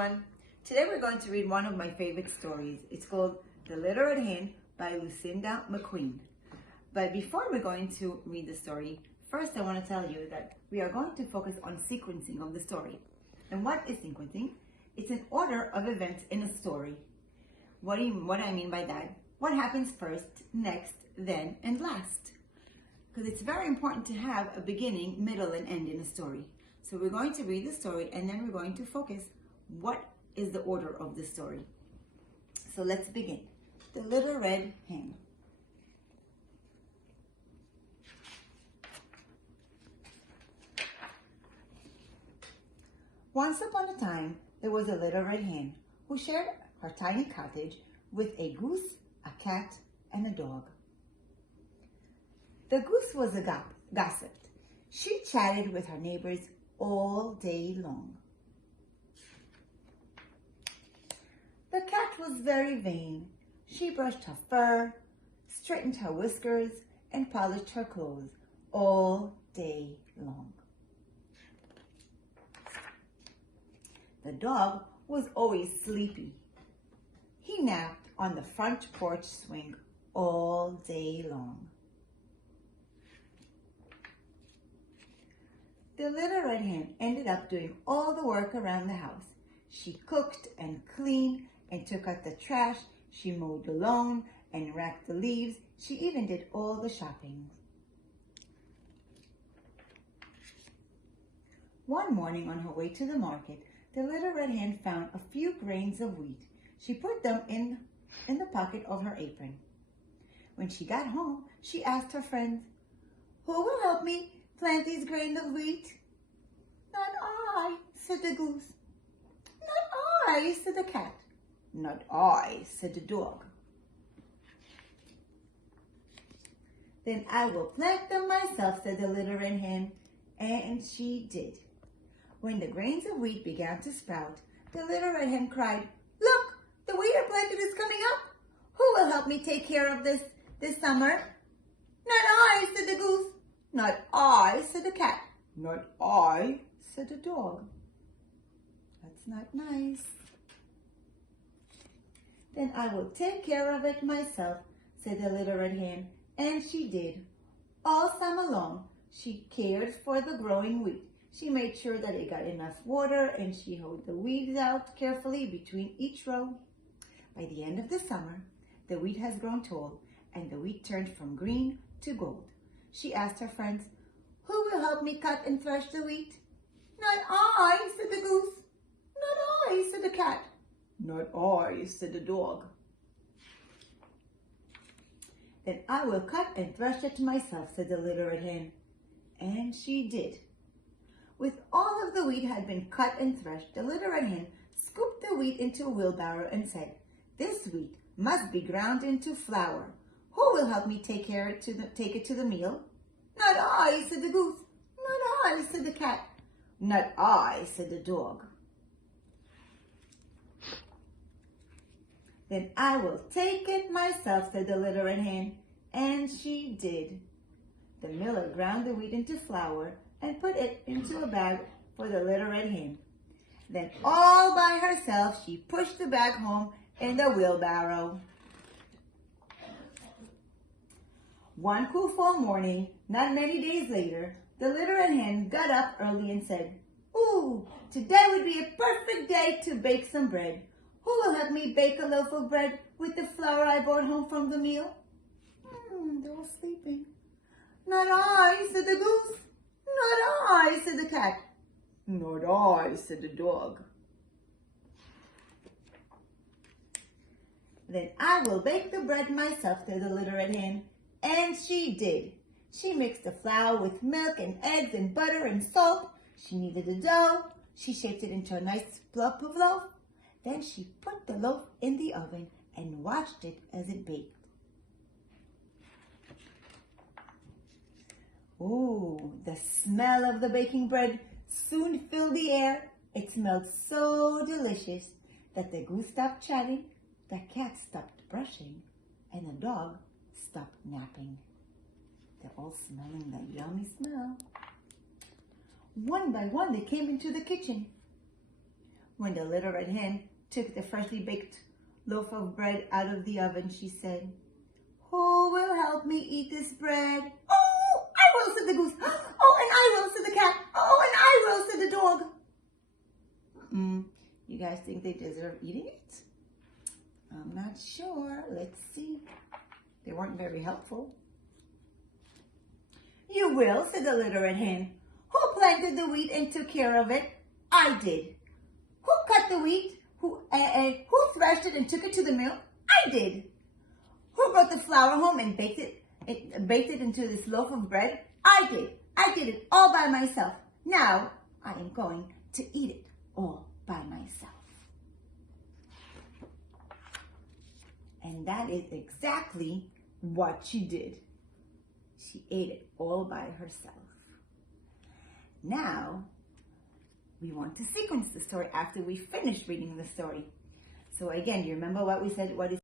everyone. Today we're going to read one of my favorite stories. It's called The Little Red Hen by Lucinda McQueen. But before we're going to read the story, first I want to tell you that we are going to focus on sequencing of the story. And what is sequencing? It's an order of events in a story. What I mean by that? What happens first, next, then, and last? Because it's very important to have a beginning, middle, and end in a story. So we're going to read the story and then we're going to focus what is the order of the story. So let's begin. The Little Red Hen. Once upon a time, there was a little red hen who shared her tiny cottage with a goose, a cat, and a dog. The goose was a gossip. She chatted with her neighbors all day long. The cat was very vain. She brushed her fur, straightened her whiskers, and polished her clothes all day long. The dog was always sleepy. He napped on the front porch swing all day long. The little red hen ended up doing all the work around the house. She cooked and cleaned and took out the trash. She mowed the lawn and raked the leaves. She even did all the shopping. One morning on her way to the market, the little red hen found a few grains of wheat. She put them in the pocket of her apron. When she got home, she asked her friends, "Who will help me plant these grains of wheat?" "Not I," said the goose. "Not I," said the cat. "Not I," said the dog. "Then I will plant them myself," said the little red hen, and she did. When the grains of wheat began to sprout, the little red hen cried, "Look, the wheat I planted is coming up. Who will help me take care of this summer?" "Not I," said the goose. "Not I," said the cat. "Not I," said the dog. That's not nice. "Then I will take care of it myself," said the little red hen, and she did. All summer long, she cared for the growing wheat. She made sure that it got enough water and she hoed the weeds out carefully between each row. By the end of the summer, the wheat has grown tall and the wheat turned from green to gold. She asked her friends, "Who will help me cut and thresh the wheat?" "Not I," said the goose. "Not I," said the cat. "Not I," said the dog. "Then I will cut and thresh it myself," said the little red hen. And she did. With all of the wheat had been cut and threshed, the little red hen scooped the wheat into a wheelbarrow and said, "This wheat must be ground into flour. Who will help me take it to the mill?" "Not I," said the goose. "Not I," said the cat. "Not I," said the dog. "Then I will take it myself," said the little red hen, and she did. The miller ground the wheat into flour and put it into a bag for the little red hen. Then all by herself, she pushed the bag home in the wheelbarrow. One cool fall morning, not many days later, the little red hen got up early and said, "Ooh, today would be a perfect day to bake some bread. Who will help me bake a loaf of bread with the flour I brought home from the mill?" They're all sleeping. "Not I," said the goose. "Not I," said the cat. "Not I," said the dog. "Then I will bake the bread myself," said the little red hen, and she did. She mixed the flour with milk and eggs and butter and salt. She kneaded the dough. She shaped it into a nice lump of loaf. Then she put the loaf in the oven and watched it as it baked. Ooh, the smell of the baking bread soon filled the air. It smelled so delicious that the goose stopped chatting, the cat stopped brushing, and the dog stopped napping. They're all smelling that yummy smell. One by one, they came into the kitchen. When the little red hen took the freshly baked loaf of bread out of the oven, she said, "Who will help me eat this bread?" "Oh, I will," said the goose. "Oh, and I will," said the cat. "Oh, and I will," said the dog. You guys think they deserve eating it? I'm not sure. Let's see. They weren't very helpful. "You will," said the little red hen. "Who planted the wheat and took care of it?" "I did." "Who cut the wheat? Who threshed it and took it to the mill?" "I did." "Who brought the flour home and baked it into this loaf of bread?" "I did. I did it all by myself. Now I am going to eat it all by myself." And that is exactly what she did. She ate it all by herself. Now, we want to sequence the story after we finish reading the story. So again, you remember what we said? What is